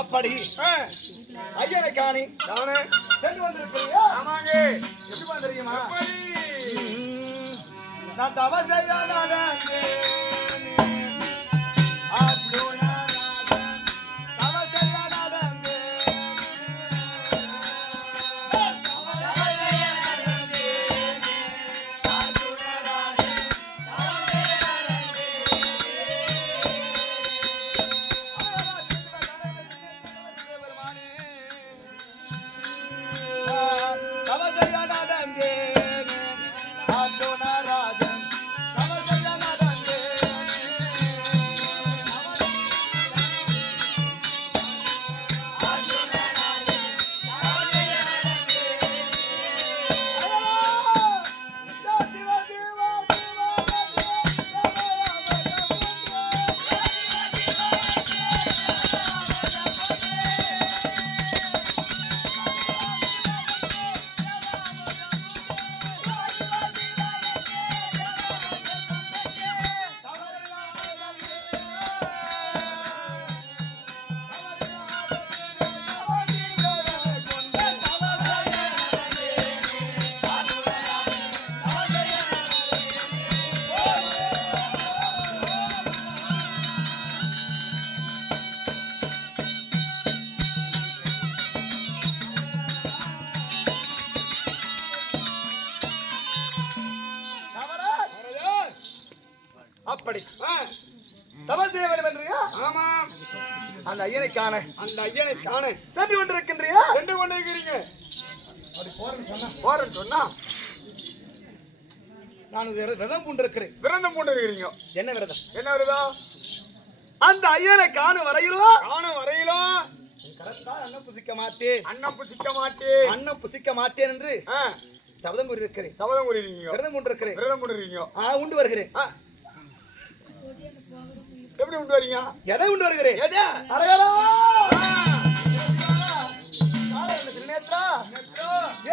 அப்படி ஐயனை காணி நானே சென்று வந்திருக்கிறியா? ஆமாங்க. எப்படி வந்திருக்கீமா? நான் தவ செய்யாத அப்படி தவ செய்ய வேண்டும் என்றியா? ஆமா. அந்த ஐயனை காண சென்று கொண்டிருக்கின்றியா? சென்று கொண்டிருக்கிறீங்க. அப்படி போறேன்னு சொன்னா நான் விரதம் பூண்டிருக்கிறேன். விரதம் பூண்டிருக்கிறீங்க. என்ன விரதம்? என்ன விரதம்? அந்த ஐயனை காணும் வரையிலும் அன்னம் புசிக்க மாட்டேன் அன்னம் புசிக்க மாட்டேன் என்று சபதம் கூறியிருக்கிறேன். விரதம் பூண்டிருக்கிறேன். உண்டு வருகிறேன். எப்படி உண்டு வரீங்க? எதை உண்டு வருகிறேன்?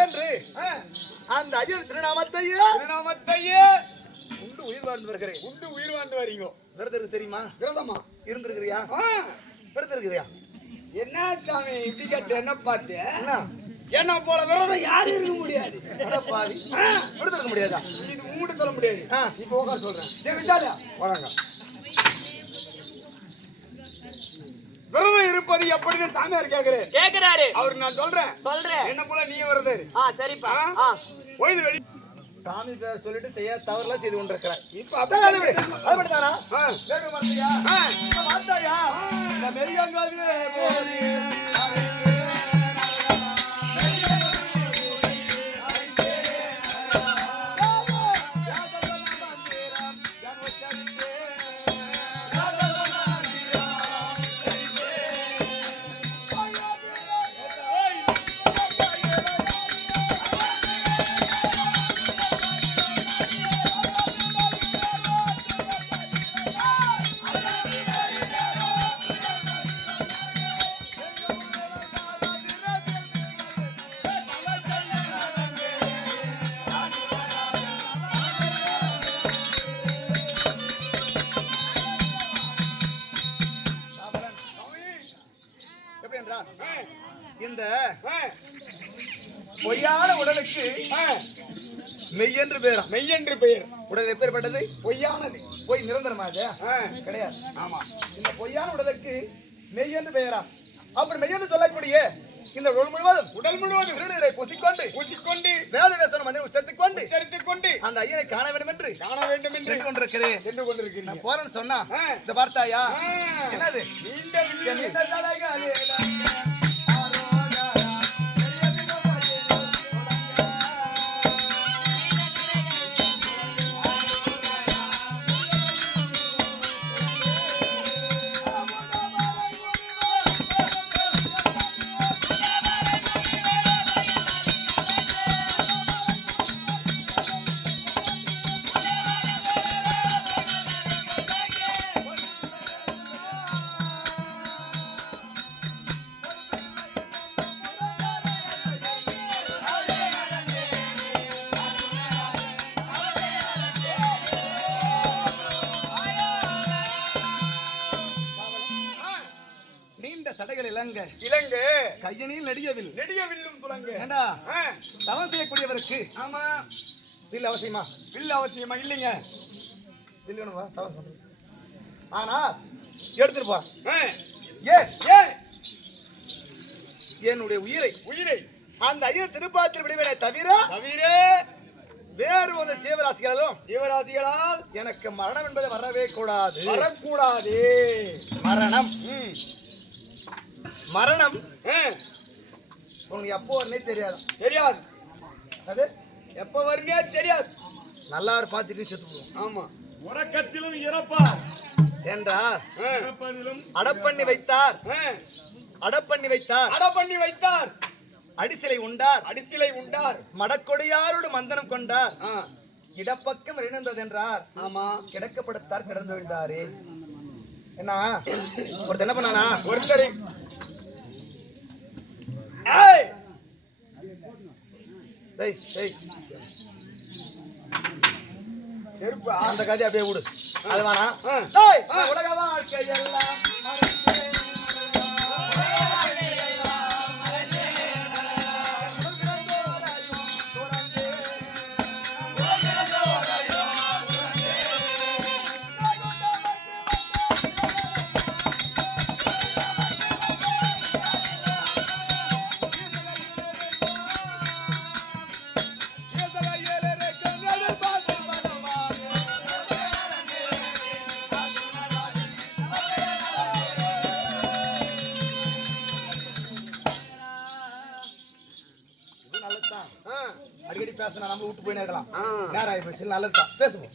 என்று அந்த ஐயன் திருநாமத்தையே உண்டு உயிர் வாழ்ந்து வருகிறேன். வரீங்க. விரதம் தெரியுமா? விரதமா இருந்திருக்கிறியா? விரதம் இருக்கிறியா? என்ன சாமி இப்படி கேட்ட? என்ன பார்த்து என்ன போல விரதம் யாரும் இருக்க முடியாது. இருக்க முடியாதா? இது மூடு சொல்ல முடியாது. இப்ப உட்கார சொல்றேன். வராங்க. விரதம் இருப்பது எப்படின்னு சாமியார் கேக்குறாரு. அவரு நான் சொல்றேன். என்ன போல நீ விரதம். சரிப்பா. சாமி பேர் சொல்லிட்டு செய்ய தவறுலாம் செய்து கொண்டிருக்கிறார். இப்ப அதுபடிதானா? என்றால் இந்த பொய்யான உடலுக்கு மெய்யென்று பெயர். மெய்யென்று பெயர். உடல் எப்பேற்பட்டது? பொய்யானது. பொய் நிரந்தரமாக கிடையாது. ஆமா, இந்த பொய்யான உடலுக்கு மெய்யென்று பெயரா. அப்படி மெய்யென்று சொல்லக்கூடிய இந்த உடல் முழுவதும் திருநீரை பூசிக்கொண்டு வேத வேசனம் மந்திரம் உச்சரித்துக் கொண்டு அந்த ஐயனை காண வேண்டும் என்று சென்று கொண்டிருக்கிறேன். நான் போறேன்னு சொன்னா இந்த பார்த்தாயா என்னது? இலங்க கையணியில் நெடியவில்லும் துலங்க. ஏண்டா தவம் செய்யக்கூடியவருக்கு ஆமா வில் அவசியமா? வில் அவசியமா இல்லைங்க. வில் வேணுமா? தவம் சொல்றேன். ஆனா எடுத்துட்டு போ. என்னுடைய உயிரை அந்த ஐயர் திருப்பாத்தில் விடுவேனே தவிர வேறு ஒரு ஜீவராசிகளால் எனக்கு மரணம் என்பது வரக்கூடாது. மரணம் உனக்கு எப்போ வரனே தெரியாது. அது எப்போ வரனே தெரியாது. நல்லா பார்த்துட்டு செத்து போவோம். ஆமா, உறக்கத்திலும் இறப்பார் என்றார். அடப்பண்ணி வைத்தார். அடிசிலை உண்டார். மடக்கொடியாரோடு மந்தனம் கொண்டார். இடப்பக்கம் இணைந்தது என்றார். ஆமா, கிடக்கப்படுத்தார். கிடந்து விழுந்தாரே. என்ன ஒருத்தர் என்ன பண்ணானா? ஒருத்தர் அந்த கதையை அப்படியே விடு. அது வேணா. உலக வாழ்க்கை எல்லாம் அடிக்கடி பேச நம்ம விட்டு போய் நேரலாம். நேரம் ஆகி போச்சு. நல்லதுதான் பேசுவோம்.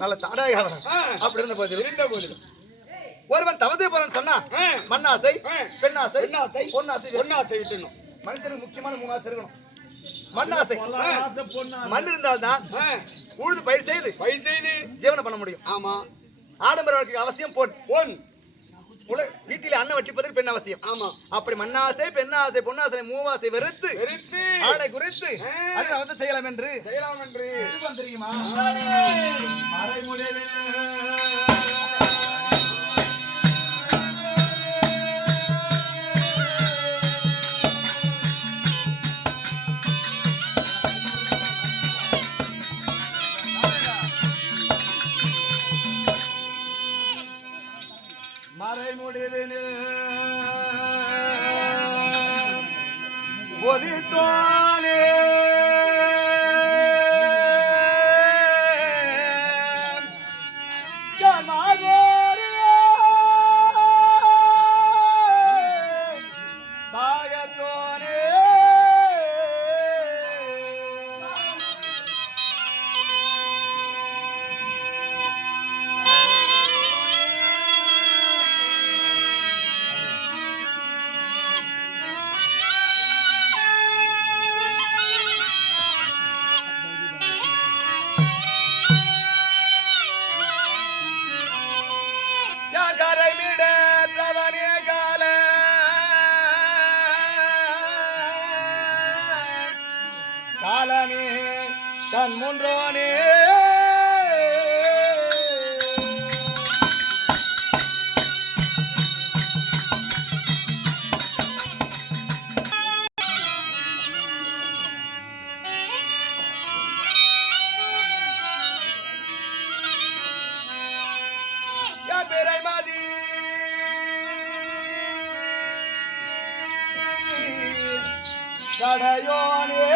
நல்லதான் அப்படி இருந்த போதிலும் ஒருவன் தவசை போறன்னு சொன்னா மண்ணாசை, பெண்ணாசை, பொன்னாசை விட்டுணும். மனுஷனுக்கு முக்கியமான 3 ஆசை இருக்கணும். மண்ணாசை, மண் இருந்தால்தான் உழுது பயிர் செய்து ஜீவனம் பண்ண முடியும். ஆமா, ஆடம்பர வாழ்க்கைக்கு அவசியம் பொன். வீட்டிலே அன்ன வட்டிப்பதற்கு பெண் அவசியம். ஆமா, அப்படி மண்ணாசை, பெண்ணாசை, பொன்னாசை 3 ஆசை வெறுத்து ஆடை குறித்து அதை வந்து செய்யலாம் என்று தெரியுமா? ஒதித்தோனே பாகத்தோனே கடையோனே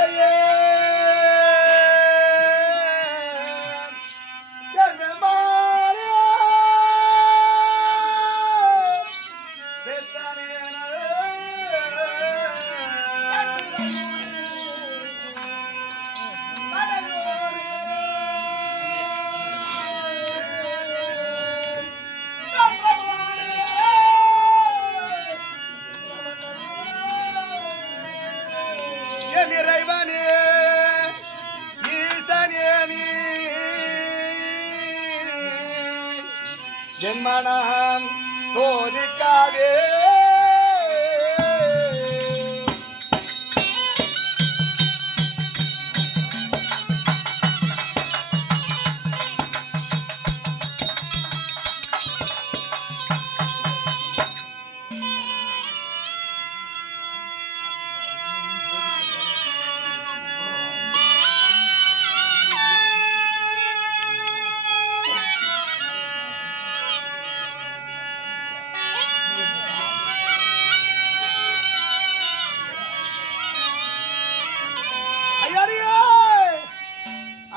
நிறைவனே ஈசனே நீ என் மனம் சோதிக்காதே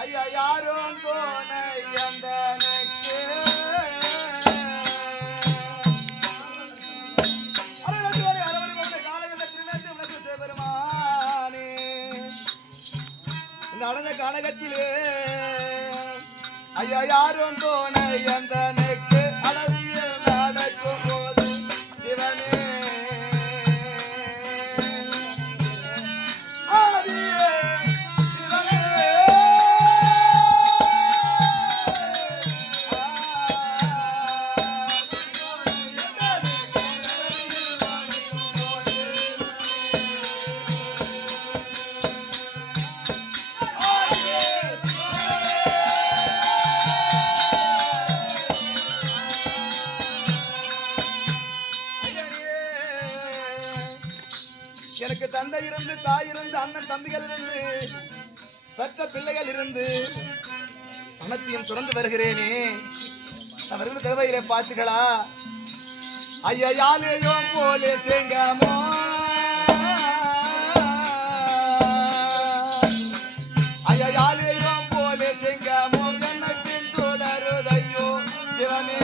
ஐயா யாரும் தோணை அந்தனக்கு இந்த அடந்த கனகத்திலே ஐயா யாரும் தோணை அந்தனக்கு அளவியல் நடக்கும் போது சிவனே எனக்கு தந்தை இருந்து தாய் இருந்து அண்ணன் தம்பிகள் இருந்து பெற்ற பிள்ளைகள் இருந்து அனைத்தையும் தொடர்ந்து வருகிறேனே அவர்கள் கருவையிலே பார்த்தீர்களா ஐயா யாலேயோ போலே சேங்காமோ ஐயா யாலேயோ போலே சேங்காமோ கண்ணத்தின் தொடருதையோ சிவனே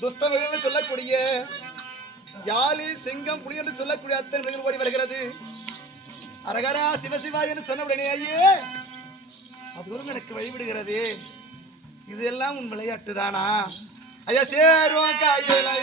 துஷ்டமிகள் சொல்லக்கூடிய யாழி சிங்கம் புலி என்று சொல்லக்கூடிய அத்தனை மிருகங்கள் ஓடி வருகிறது. அரகரா சிவசிவா என்று சொன்ன உடனே ஐயே அதுவும் எனக்கு வழிவிடுகிறது. இதெல்லாம் உன் விளையாட்டு தானா? ஐயா சேரும் கையிலை